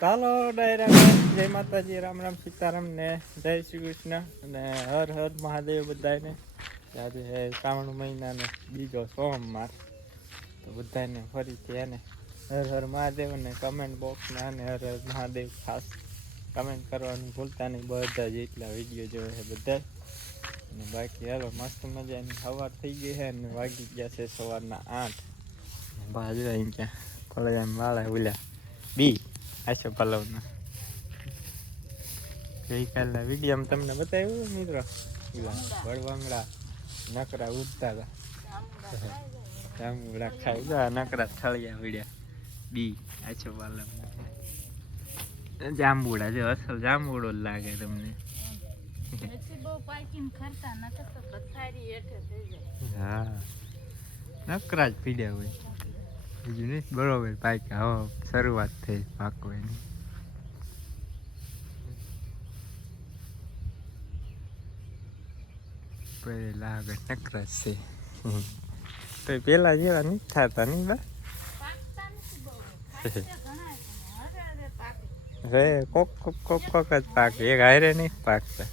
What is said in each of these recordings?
ચાલો ડાયરા જય માતાજી, રામ રામ, સીતારામ ને જય શ્રી કૃષ્ણ અને હર હર મહાદેવ બધાને. આજે શ્રાવણ મહિનાનો બીજો સોમવાર, તો બધાને ફરીથી એને હર હર મહાદેવ અને કમેન્ટ બોક્સમાં અને હર હર મહાદેવ ખાસ કમેન્ટ કરવાનું ભૂલતા નહીં, બધા જેટલા વિડીયો જોવે છે બધા. અને બાકી હાલો મસ્ત મજાની સવાર થઈ ગઈ છે અને વાગી ગયા છે સવારના 8. બાજુ અહીં ક્યાં કોલેજ વાળા ઓલ્યા બી આશો પલવના ગઈકાલના વિડીયોમાં તમને બતાવ્યું મિત્રો, વડવાંગડા નકરા ઉડતા હતા, જાંબુડા ખાઈ ગયા, નકરા થળિયા વિડ્યા બી આછો પાલવ જાંબુડા જો અસલ જાંબુડો જ લાગે તમને. હા નકરા જ પીડ્યા હોય, બીજું નહીં બરોબર પાક્યા. હવે શરૂઆત થઈ પાકવાની. લાગે નકરા જ છે તો પેલા જેવા નહીં થતા નહીં બા. રે કોક કોક કોક કોક જ પાકે, એક હારે નહીં પાકતા.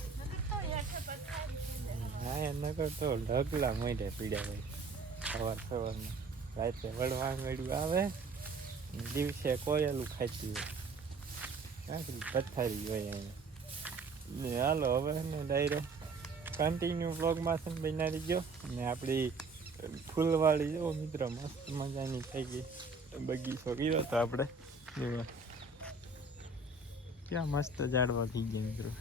હા નકર તો ઢગલા મોઢે પીડ્યા હોય સવાર સવારમાં. રાતે વડવાંગડું આવે, દિવસે કોયલું ખાતી હોય, કાંકરી પથારી હોય અહીંયા. હાલો હવે ને ડાયરો કન્ટિન્યુ બ્લોગમાં છે ને બનાવી ગયો. ને આપણી ફૂલવાળી જો મિત્રો મસ્ત મજાની થઈ ગઈ, બગીચો કર્યો તો આપણે ક્યાં મસ્ત ઝાડવા થઈ ગયા મિત્રો.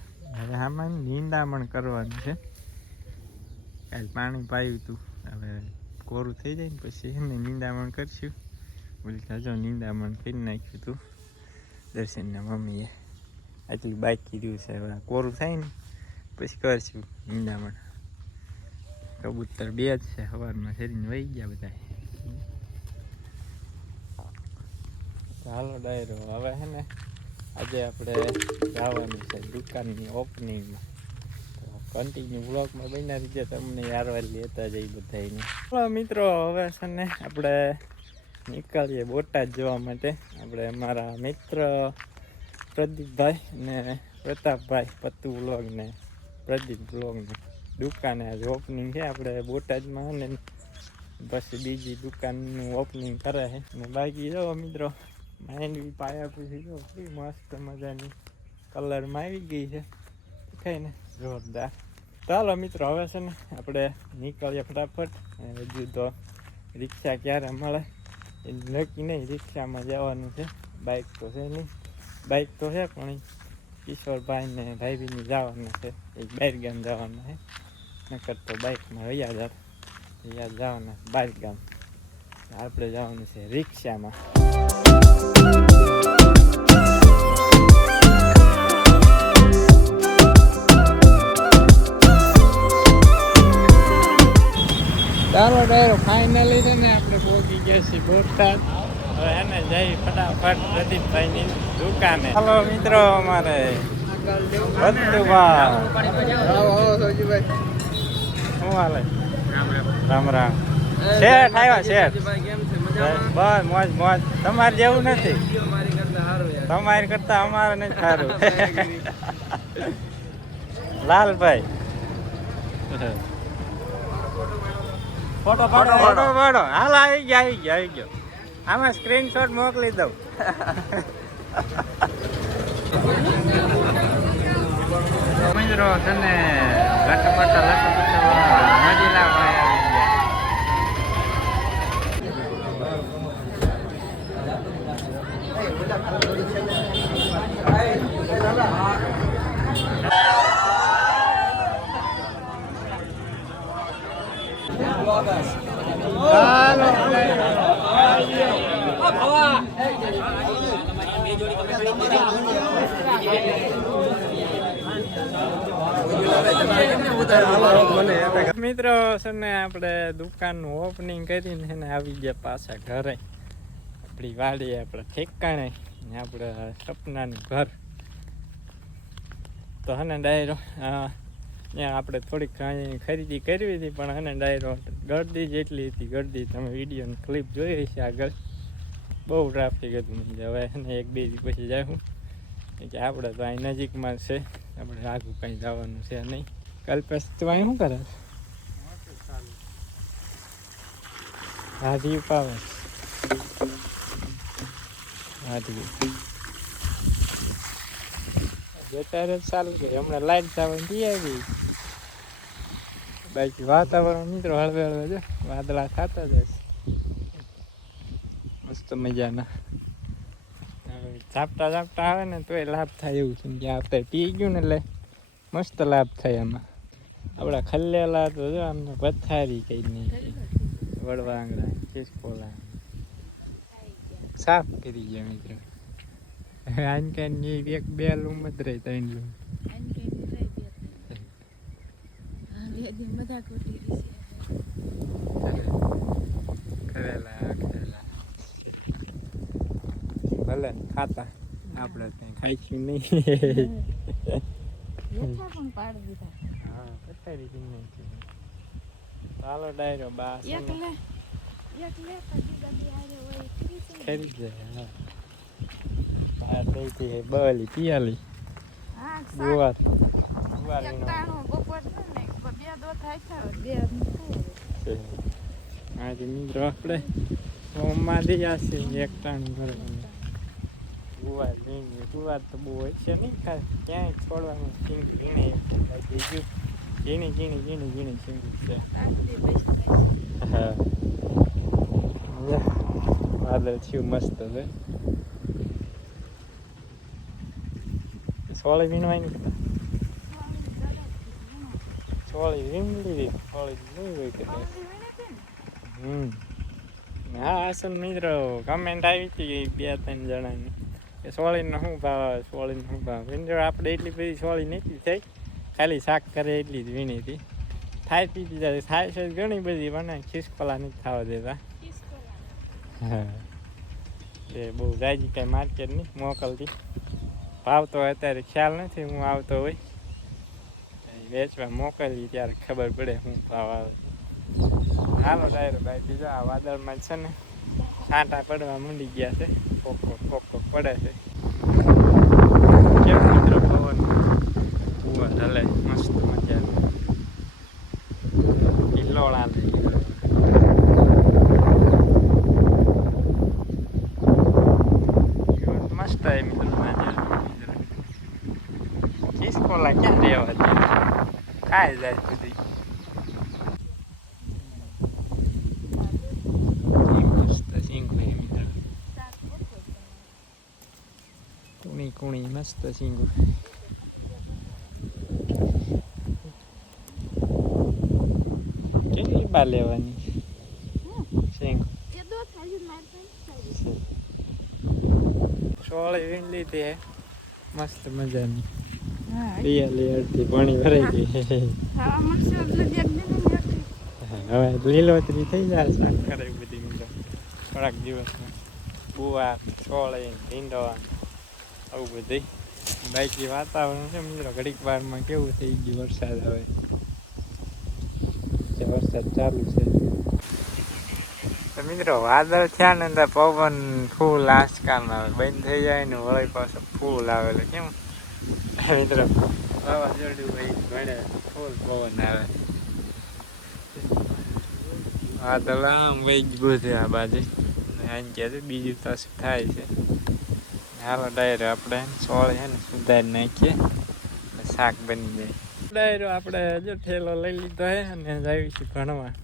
હવે આમાં નિંદામણ કરવાનું છે, કાલે પાણી પાયું હતું, હવે કોરું થઈ જાય ને પછી એમને નિંદામણ કરશું. બોલતા જો નિંદામણ કરી નાખ્યું હતું દર્શનના મમ્મીએ, આટલી બાકી રહ્યું છે. હવે કોરું થાય ને પછી કરશું નિંદામણ. કબૂતર બે જ છે, સવારમાં શરીને વહી ગયા બધા. હાલો ડાયરો હવે હે ને આજે આપણે જવાનું છે દુકાનની ઓપનિંગમાં, તો કન્ટિન્યુ બ્લોગમાં બનાવી દે, તમને યારવાર લેતા જઈ બધાને. મિત્રો હવે છે ને આપણે નીકળીએ બોટાદ જવા માટે. આપણે અમારા મિત્ર પ્રદીપભાઈ ને પ્રતાપભાઈ પત્તુ બ્લોગ ને પ્રદીપ બ્લોગની દુકાને આજે ઓપનિંગ છે આપણે બોટાદમાં, અને પછી બીજી દુકાનનું ઓપનિંગ કરે છે. અને બાકી જો મિત્રો માંડવી પાયા પછી જો મસ્ત મજાની કલરમાં આવી ગઈ છે, દેખાય ને જોરદાર. ચાલો મિત્રો હવે છે ને આપણે નીકળીએ ફટાફટ. હજુ તો રિક્ષા ક્યારે મળે એ નક્કી નહીં, રિક્ષામાં જવાનું છે. બાઇક તો છે નહીં, બાઇક તો છે પણ કિશોરભાઈ ને ભાઈબીની જવાનું છે, એક બહાર ગામ જવાનું છે. નકર તો બાઇકમાં યાદ જવાના બહાર ગામ, આપણે જવાનું છે રિક્ષામાં. ચાલો ડાયરો ફાઇનલી છે ને આપણે પહોંચી ગયા છીએ બોટાદ. હવે એને જઈ ફટાફટ પ્રદીપભાઈની દુકાને. હાલો મિત્રો અમારે શું હાલે? રામ રામ. શેઠ આવ્યા શેઠ, બસ મોજ મોજ. તમારે જેવું નથી, તમારી કરતા અમારે નથી સારું. Lalbhai photo photo photo photo હાલ આવી ગયો. આમાં સ્ક્રીનશોટ મોકલી દઉં. મિત્રો તને લટપટા મજીલા ભાઈ આવી મિત્રો છે ને આપણે દુકાનનું ઓપનિંગ કરીને છે ને આવી ગયા પાછા ઘરે, આપણી વાડીએ, આપણે ઠેકાણે, ને આપણે સપનાનું ઘર. તો હે ને ડાયરો ત્યાં આપણે થોડીક ખરીદી કરવી હતી, પણ હે ને ડાયરો ગરદી જેટલી હતી, ગરદી તમે વિડીયોની ક્લિપ જોઈ હશે આગળ, બહુ ટ્રાફિક હતું. હવે હે ને 1-2 દી પછી જાઉં કે આપણે તો અહીં નજીકમાં છે, આપણે આગું કંઈ જવાનું છે નહીં. કલ્પેશ તું અહીં શું કરે? હાથી પાવે હાથી અત્યારે ચાલુ કરી હમણાં લાઈટ જવાની દી આવી. બાકી વાતાવરણ મિત્રો હળવે હળવે છે, વાદળા થતા જશે મસ્ત મજાના. ઝાપટા ઝાપટા આવે ને તોય લાભ થાય એવું છે કે આપણે પી ગયું ને એટલે મસ્ત લાભ થાય એમાં. આપણા ખલ્લેલા તો જો અમને પથારી કઈ નહીં, વડવા આંગળા ખિસકોલા સાફ કરી ગયા મિત્રો. આનકાની એક બે લૂમ જ રહી, 3 લૂમ કરેલા ભલે ખાતા આપણે કઈ ખાઈશું નહીં. હા પથારી કરી નાખી. ચાલો ડાયરો બા ખરી જાય. હા લઈથી બળી પિયાલી ગુવાર આજે મિત્રો આપણે સોમમાં દયા છે એક ટાણું ભરવાનું. ગુવાર ઝીણી ગુવાર તો બહુ હોય છે નહીં, ક્યાંય છોડવાનું ઝીણી ઝીણી ઝીણી ઝીણી ઝીણી ઝીણી ઝીણી છે. હા વાદળ થયું મસ્ત છે. સોળી વીણવાની સોળી વીણી લીધી, સોળી નહીં હોય કદાચ. હા અસલ મિત્રો કમેન્ટ આવી હતી 2-3 જણાની કે સોળીનો શું ભાવ આવે, સોળીનો શું ભાવ. મિત્રો આપણે એટલી બધી સોળી નથી થઈ, ખાલી શાક કરે એટલી જ વીણી હતી. થાય પીતી જાય થાય છે ઘણી બધી, મને ખિસકોલા નથી થવા દેતા. હા એ બહુ જાજી કાંઈ માર્કેટ નહીં મોકલતી. ભાવ તો અત્યારે ખ્યાલ નથી, હું આવતો હોય વેચવા મોકલી ત્યારે ખબર પડે શું ભાવ આવે. હાલો ડાયરો ભાઈ બીજો આ વાદળમાં છે ને છાંટા પડવા માંડી ગયા છે, કોક કોક પડે છે. કેવું મિત્રો પવન કુવા હલે મસ્ત મજા હિલોળા લે. મસ્ત એ મિત્રો મજા. ખિસકોલા ક્યાં રહેવા દે, ખાઈ જાય બધી. કુણી મસ્ત સિંગુ. કેટલી બા લેવાની સિંગુ? સોળી વીણ લીધી હે મસ્ત મજાની. પિયાલી પાણી ભરાઈ ગઈ. હવે લીલોતરી થઈ જાય શાક કરે બધી મિત્રો થોડાક દિવસમાં. બુવા સોળી ભીંડો આવું બધી. બાકી વાતાવરણ છે મિત્રો ઘડીક વારમાં કેવું થઈ ગયું, વરસાદ આવે વરસાદ ચાલુ છે. તો મિત્રો વાદળ થયા ને અંદર પવન ફૂલ આસકામાં આવે, બંધ થઈ જાય ને વળી પાછો ફૂલ આવેલો. કેમ મિત્રો વાવાઝોડું ભાઈ ઘણે ફૂલ પવન આવે. વાદળ આમ વહી ગયું છે આ બાજુ, આમ કે બીજું તો થાય છે. હાલો ડાયરો આપણે સોળી છે ને સુધારી નાખીએ એટલે શાક બની જાય. ડાયરો આપણે જો ઠેલો લઈ લીધો હે અને જાવીશું ભણવા.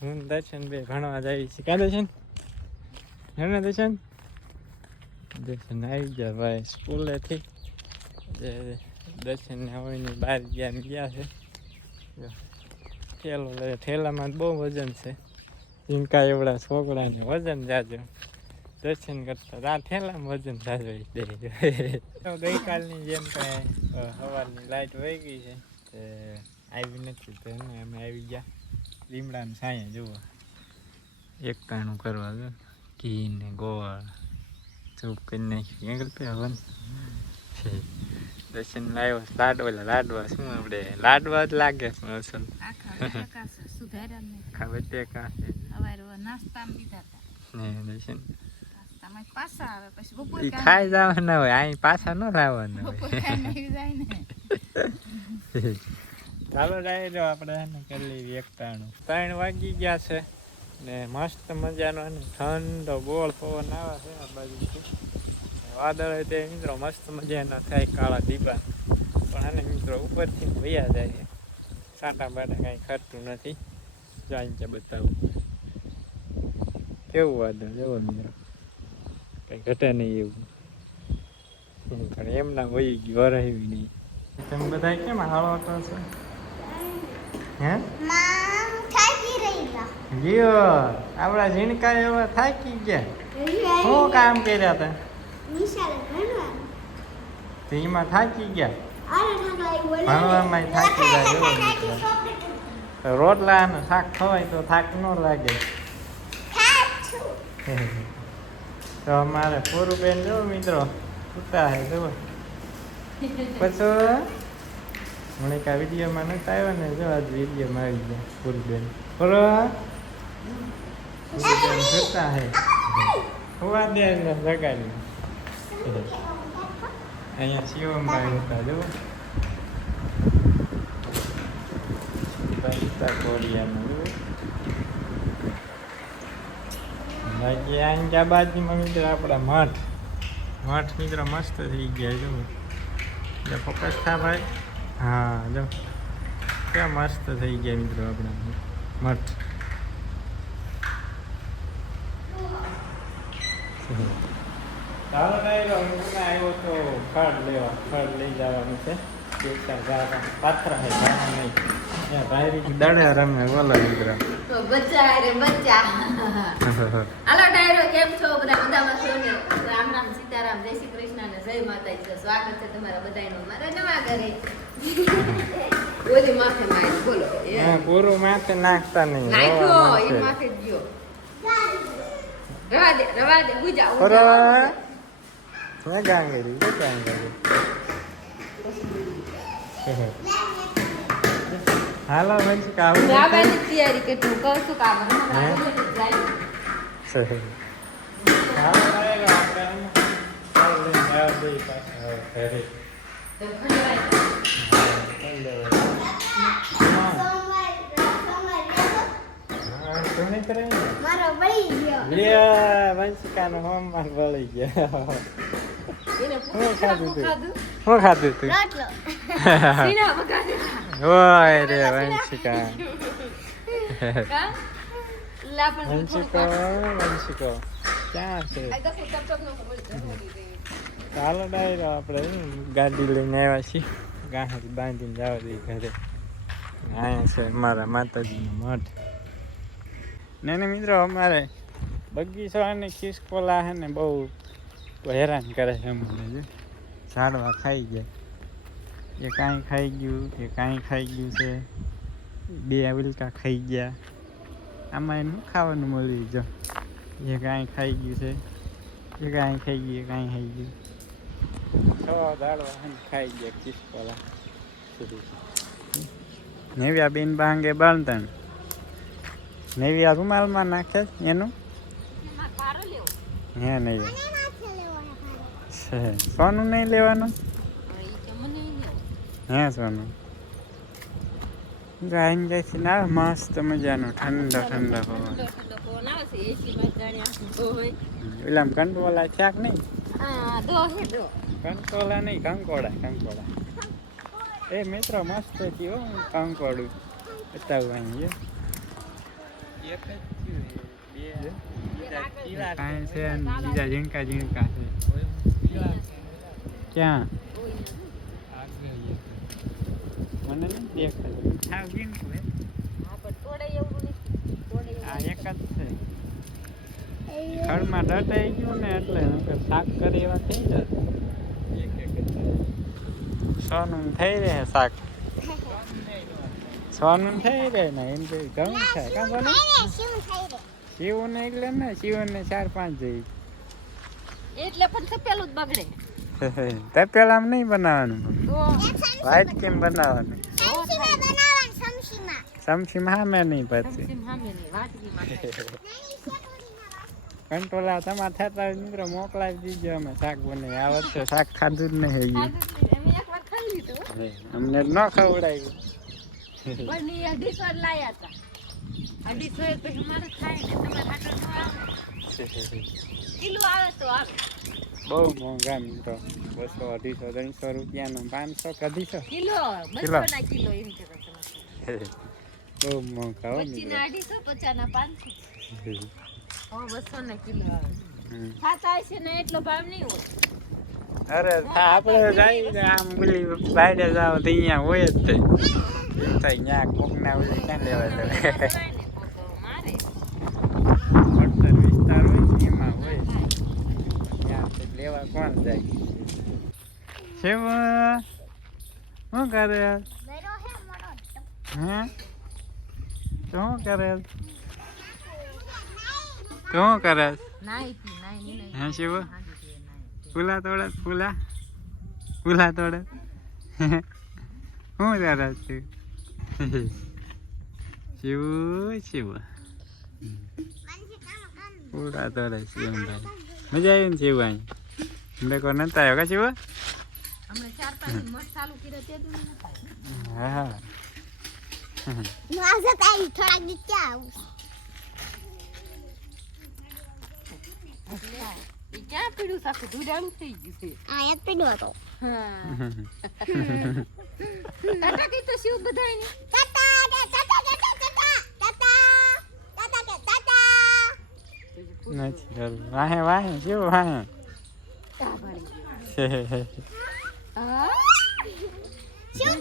હું દર્શન બે ભણવા જાવી છીએ. કાં દર્શન હે ને દર્શન? દર્શન આવી ગયા ભાઈ સ્કૂલેથી. દર્શન ને હોળીની બહાર ગયા છે. ઠેલો લે, ઠેલામાં બહુ વજન છે. ઝીંકા એવડા છોકરાને વજન જાજો. દર્શન કરતા આ ઠેલામાં વજન જાજો દે. ગઈકાલની જેમ કાંઈ સવારની લાઈટ વહી ગઈ છે તે આવી નથી, તો અમે આવી ગયા લીમડાનું સાયા જુઓ એક ટાણું કરવા દો. ઘી ને ગોળ ચૂપ કરી નાખ્યું એંગલ પે હવન છે. દર્શન લાવ્યો લાડવા. લાડવા શું આપણે લાડવા જ લાગે છે અસલ. આખા બટેકા છે. દર્શન તમે પાછા આવે પછી બપોર ઈ ખાઈ જવાના હોય, અહીં પાછા ન લાવવાના બપોર હોય. ખાઈને આવી જાય ને. ચાલો ડાયરો આપણે એને કરી લેવી એકટાણું. 3 વાગી ગયા છે ને મસ્ત મજાનો ને ઠંડો ગોળ પવન આવે છે આ બાજુથી. વાદળ તે મિત્રો મસ્ત મજાના થાય કાળા દીપા, પણ આને મિત્રો ઉપરથી વયા જાય છે. સાટા બાટા કાંઈ ખરતું નથી. જો અહીં બતાવું કેવું વાદળ જવો મિત્રો, કઈ ઘટે નહીં એવું. પણ એમના વહી ગયું વરાવી નહીં. તમે બધા કેમ હાલો તો છે? હે ગયો આપડા ઝીણકા એવા થાકી ગયા. શું કામ કર્યા હતા? એમાં થાકી ગયા. ભણવામાં થાકી જાય. રોટલા ને શાક ખવાય તો થાક ન લાગે. તો અમારે પૂરું બેન જો મિત્રો ઉતા હે જો પછી મને કા વિડીયોમાં નતા આવ્યા ને, જો આજ વિડીયોમાં આવી ગયા પૂરું બેન. પૂરું બેન જોતા હે હોવા દે ને લગાડી. અહીંયા શિવમભાઈ હતા જો કોરિયાનું બાકી આ બાજુમાં મિત્રો આપણા મઠ મિત્રો મસ્ત થઈ ગયા જો. એટલે ફોકસ થા ભાઈ. હા જો ક્યાં મસ્ત થઈ ગયા મિત્રો આપણા મઠ. ચાલો ડાયરો હું આવ્યો તો ખડ લઈ જવાનું છે. પાથરા હે જવા નહીં ત્યાં ભાઈ દડે રમે બોલો મિત્રો. તો બચ્ચા રે બચ્ચા. હાલો ડાયરો કેમ છો બધા? મજામાં છો ને? રામ રામ સીતારામ, જય શ્રી કૃષ્ણ અને જય માતાજી. સ્વાગત છે તમારા બધાનું મારા નવા ઘરે. ઓલી માથે મારી બોલો. હા પૂરું માથે નાખતા નહીં. નાખ્યો એ માથે જ ગયો. રવા દે ગુજા ગાંગેરી હાલો વંશિક આવું રાવાની તૈયારી કે તું કહું છું કામ વંશિકાનો હોમવર્ક બળી ગયા. શું ખાધું તું? ઓય રે વંશિકા. વંશિકો ક્યાં છે? ચાલો ડાયરો આપણે ગાડી લઈને આવ્યા છીએ. ગાડી બાંધીને જવા દઈએ ઘરે. અહીંયા છે મારા માતાજીનો મઠ. ને મિત્રો અમારે બગીચો અને ખિસકોલા છે ને બહુ હેરાન કરે છે અમને. ઝાડવા ખાઈ ગયા. એ કાંઈ ખાઈ ગયું, એ કાંઈ ખાઈ ગયું છે. 2 ઉલકા ખાઈ ગયા. આમાં એનું ખાવાનું મળી જો. એ કાંઈ ખાઈ ગયું છે, એ કાંઈ ખાઈ ગયું, એ કાંઈ ખાઈ ગયું. 6 ઝાડવા ખાઈ ગયા ખિસકોલા. નેવ્યા બેન ભાંગે બાંધણ. નેવ્યા રૂમાલમાં નાખે એનું હે નહીં. સોનું નહીં લેવાનું હે? સોનું ગાઈને જઈથી ના મસ્ત મજાનો ઠંડો પવન. ઓલામ કંટોલા શાક નહીં, કંટોલા નહીં કંકોડા. એ મિત્રો મસ્ત થયું કંકોડું બતાવું અહીં. કાંઈ છે બીજા ઝીણકા છે. ક્યાં મને નથી દેખાતું. સાવ ઝીણકું આ એક જ છે. ખડમાં દટાઈ ગયું ને એટલે શાક કરી એવા થઈ જશે. સોનું થઈ રહે શાક. સોનું થઈ રહે ને એમ તો ઘણું થાય. કાં સોનું શિવું ને એટલે ને શિવન ને 4-5 જઈ એટલે પણ તપેલું જ બગડે. તપેલામાં નહીં બનાવવાનું. વાઈટ કેમ બનાવવાનું? સમસીમાં સામે નહીં પછી. કંટોલા તમારે થતા હોય મિત્રો મોકલાવી દીજો અમે શાક બનાવી આ વર્ષે શાક ખાધું જ નહીં અમે એકવાર ખાઈ લીધું અમને ન ખવડાવ્યું પણ એ 250 લાયા હતા 250 પછી અમારે થાય ને તમારે હાટો ન આવે કિલો આવે તો આવે બહુ મોંઘા મિત્રો 200 250 300 રૂપિયાનો 500 કે 250 કિલો 200 ના કિલો એમ કે તમે બહુ મોંઘા હો પચીના મિત્રો 250 50 ના 500 200 ના કિલો આવે ખાતા હશે ને એટલો ભાવ નહીં હોય અરે આપણે જઈને આમ બોલી બાયડે જાવ તો અહીંયા હોય જ તે એમ થાય ત્યાં કોકના ઓલી ક્યાં લેવા જાય મારે વડતર વિસ્તાર હોય ને એમાં હોય ત્યાં તો લેવા કોણ જાય શિવ શું કરે હે શું કરે શું કરે નાઈ નહીં હે શિવ ફૂલા તોડે ફૂલા તોડે શું કરે છે શિવ ફૂલા તોડે છે એમ ભાઈ મજા આવી ને શિવ અહીં દેખો નતા આવ્યો કા શિવ હમણે 4-5 મઠ ચાલુ કર્યો તે દુની નતા હા આજે તારી થોડાક દી ક્યાં એ ક્યાં પીડું સાથે ધૂડાળું થઈ ગયું છે આ એક પેડો હતો ટાટા કઈ તો શિવ બધાયને તાતા તાતા તાતા તાતા તાતા તાતા તાતા નથી કરવું વાહે શિવ વાહે હા શું